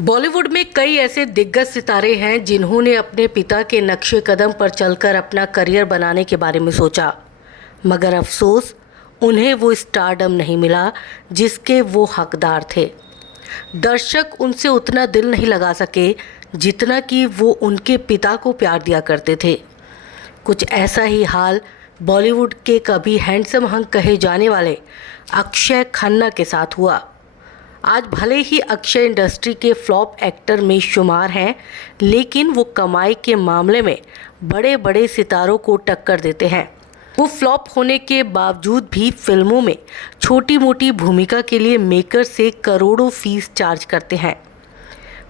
बॉलीवुड में कई ऐसे दिग्गज सितारे हैं जिन्होंने अपने पिता के नक्शे कदम पर चलकर अपना करियर बनाने के बारे में सोचा, मगर अफसोस उन्हें वो स्टारडम नहीं मिला जिसके वो हकदार थे। दर्शक उनसे उतना दिल नहीं लगा सके जितना कि वो उनके पिता को प्यार दिया करते थे। कुछ ऐसा ही हाल बॉलीवुड के कभी हैंडसम हंक कहे जाने वाले अक्षय खन्ना के साथ हुआ। आज भले ही अक्षय इंडस्ट्री के फ्लॉप एक्टर में शुमार हैं, लेकिन वो कमाई के मामले में बड़े बड़े सितारों को टक्कर देते हैं। वो फ्लॉप होने के बावजूद भी फिल्मों में छोटी मोटी भूमिका के लिए मेकर से करोड़ों फीस चार्ज करते हैं।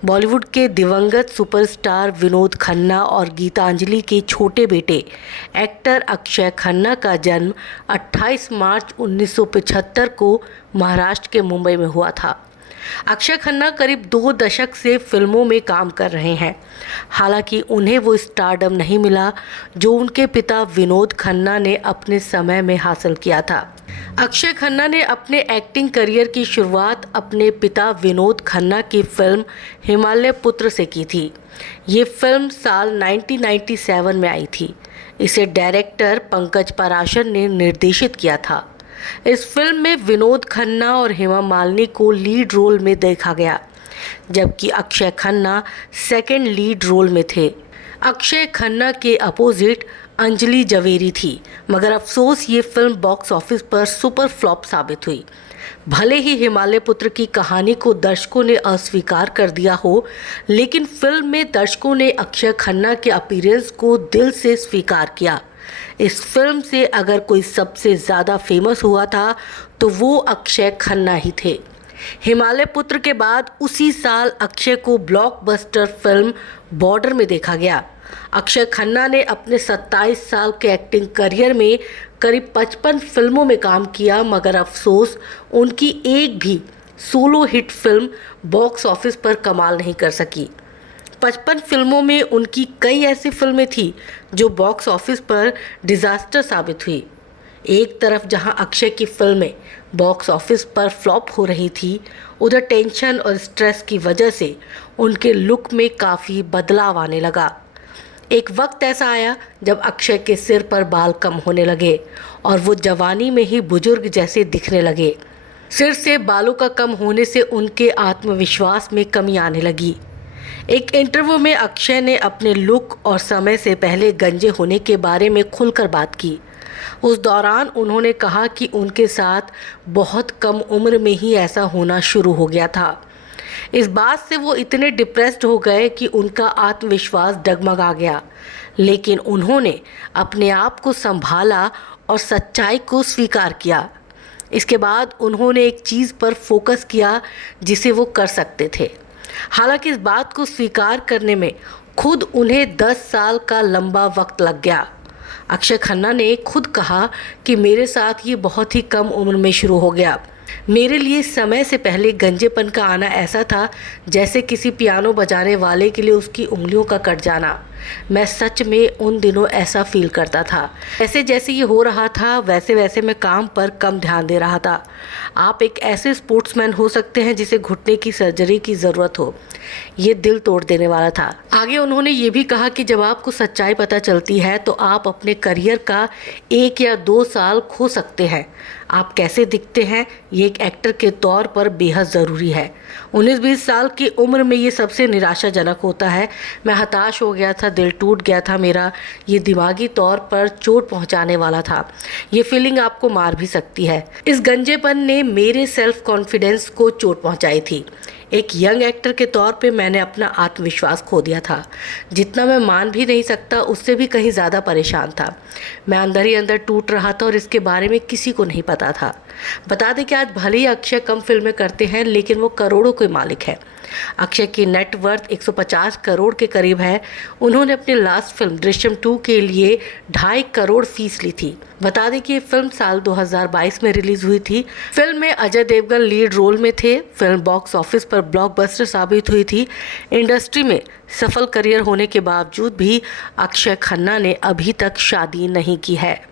बॉलीवुड के दिवंगत सुपरस्टार विनोद खन्ना और गीतांजलि के छोटे बेटे एक्टर अक्षय खन्ना का जन्म 28 मार्च 1975 को महाराष्ट्र के मुंबई में हुआ था। अक्षय खन्ना करीब 2 दशक से फिल्मों में काम कर रहे हैं। हालांकि उन्हें वो स्टारडम नहीं मिला जो उनके पिता विनोद खन्ना ने अपने समय में हासिल किया था। अक्षय खन्ना ने अपने एक्टिंग करियर की शुरुआत अपने पिता विनोद खन्ना की फिल्म हिमालय पुत्र से की थी। ये फिल्म साल 1997 में आई थी। इसे डायरेक्टर पंकज पराशर ने निर्देशित किया था। इस फिल्म में विनोद खन्ना और हेमा मालिनी को लीड रोल में देखा गया, जबकि Akshay Khanna second lead role में थे। अक्षय खन्ना के अपोजिट अंजलि जवेरी थी, मगर अफसोस ये फिल्म बॉक्स ऑफिस पर सुपर फ्लॉप साबित हुई। भले ही हिमालय पुत्र की कहानी को दर्शकों ने अस्वीकार कर दिया हो, लेकिन फिल्म में दर्शकों ने अक्षय खन्ना के अपीयरेंस को दिल से स्वीकार किया। इस फिल्म से अगर कोई सबसे ज़्यादा फेमस हुआ था तो वो अक्षय खन्ना ही थे। हिमालय पुत्र के बाद उसी साल अक्षय को ब्लॉकबस्टर फिल्म बॉर्डर में देखा गया। अक्षय खन्ना ने अपने 27 साल के एक्टिंग करियर में करीब 55 फिल्मों में काम किया, मगर अफसोस उनकी एक भी solo hit film box office पर कमाल नहीं कर सकी। 55 फिल्मों में उनकी कई ऐसी फिल्में थी जो बॉक्स ऑफिस पर डिजास्टर साबित हुई। एक तरफ जहां अक्षय की फिल्में बॉक्स ऑफिस पर फ्लॉप हो रही थी, उधर टेंशन और स्ट्रेस की वजह से उनके लुक में काफ़ी बदलाव आने लगा। एक वक्त ऐसा आया जब अक्षय के सिर पर बाल कम होने लगे और वो जवानी में ही बुजुर्ग जैसे दिखने लगे। सिर से बालों का कम होने से उनके आत्मविश्वास में कमी आने लगी। एक इंटरव्यू में अक्षय ने अपने लुक और समय से पहले गंजे होने के बारे में खुलकर बात की। उस दौरान उन्होंने कहा कि उनके साथ बहुत कम उम्र में ही ऐसा होना शुरू हो गया था। इस बात से वो इतने डिप्रेस्ड हो गए कि उनका आत्मविश्वास डगमगा गया, लेकिन उन्होंने अपने आप को संभाला और सच्चाई को स्वीकार किया। इसके बाद उन्होंने एक चीज़ पर फोकस किया जिसे वो कर सकते थे। हालांकि इस बात को स्वीकार करने में खुद उन्हें 10 साल का लंबा वक्त लग गया। अक्षय खन्ना ने खुद कहा कि मेरे साथ ये बहुत ही कम उम्र में शुरू हो गया। मेरे लिए समय से पहले गंजेपन का आना ऐसा था जैसे किसी पियानो बजाने वाले के लिए उसकी उंगलियों का कट जाना। मैं सच में उन दिनों ऐसा फील करता था। जैसे जैसे ये हो रहा था वैसे वैसे मैं काम पर कम ध्यान दे रहा था। आप एक ऐसे स्पोर्ट्समैन हो सकते हैं जिसे घुटने की सर्जरी की ज़रूरत हो। ये दिल तोड़ देने वाला था। आगे उन्होंने ये भी कहा कि जब आपको सच्चाई पता चलती है तो आप अपने करियर का 1 या 2 साल खो सकते हैं। आप कैसे दिखते हैं ये एक एक्टर के तौर पर बेहद ज़रूरी है। 19-20 साल की उम्र में ये सबसे निराशाजनक होता है। मैं हताश हो गया था, दिल टूट गया था मेरा। ये दिमागी तौर पर चोट पहुंचाने वाला था। ये फीलिंग आपको मार भी सकती है। इस गंजेपन ने मेरे सेल्फ कॉन्फिडेंस को चोट पहुंचाई थी। एक यंग एक्टर के तौर पे मैंने अपना आत्मविश्वास खो दिया था। जितना मैं मान भी नहीं सकता उससे भी कहीं ज़्यादा परेशान था। मैं अंदर ही अंदर टूट रहा था और इसके बारे में किसी को नहीं पता था। बता दें कि आज भले ही अक्षय कम फिल्में करते हैं, लेकिन वो करोड़ों के मालिक हैं। अक्षय की नेट वर्थ 150 करोड़ के करीब है। उन्होंने अपनी लास्ट फिल्म दृश्यम 2 के लिए 2.5 करोड़ फीस ली थी। बता दें कि ये फिल्म साल 2022 में रिलीज हुई थी। फिल्म में अजय देवगन लीड रोल में थे। फिल्म बॉक्स ऑफिस पर ब्लॉकबस्टर साबित हुई थी। इंडस्ट्री में सफल करियर होने के बावजूद भी अक्षय खन्ना ने अभी तक शादी नहीं की है।